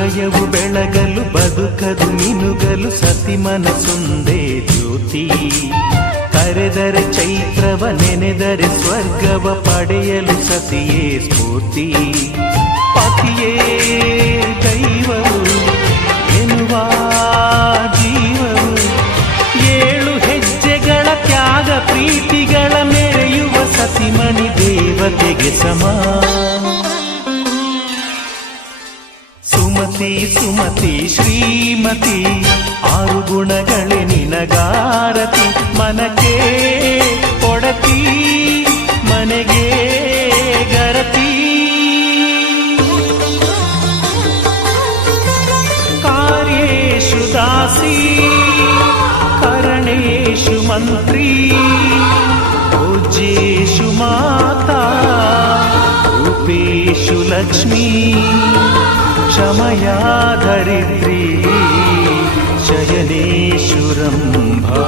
ಹೃದಯವು ಬೆಳಗಲು ಬದುಕದು ಮಿನುಗಲು ಸತಿ ಮನಸೊಂದೇ ಜ್ಯೋತಿ. ಕರೆದರೆ ಚೈತ್ರವ ನೆನೆದರೆ ಸ್ವರ್ಗವ ಪಡೆಯಲು ಸತಿಯೇ ಸ್ಫೂರ್ತಿ. ಪತಿಯೇ ದೈವವು ಎನ್ನುವ ಜೀವವು, 7 ಹೆಜ್ಜೆಗಳ ತ್ಯಾಗ ಪ್ರೀತಿಗಳ ಮೆರೆಯುವ ಸತಿಮಣಿ ದೇವತೆಗೆ ಸಮ. ಸುಮತಿ ಸುಮತಿ ಶ್ರೀಮತಿ 6 ಗುಣಗಳೇ ನಿನಗಾರತಿ. ಮನಕ್ಕೆ ಕೊಡತಿ ಮನೆಗೆ ಗರತಿ. ಕಾರ್ಯೇಷು ದಾಸಿ ಕರಣೇಷು ಮಂತ್ರಿ. ಪೂಜ್ಯೇಷು ಮಾತಾ ರೂಪೇಷು ಲಕ್ಷ್ಮೀ. ಕ್ಷಮಯಾ ಧರಿತ್ರಿ ಶಯನೇಷು ರಂಭಾ.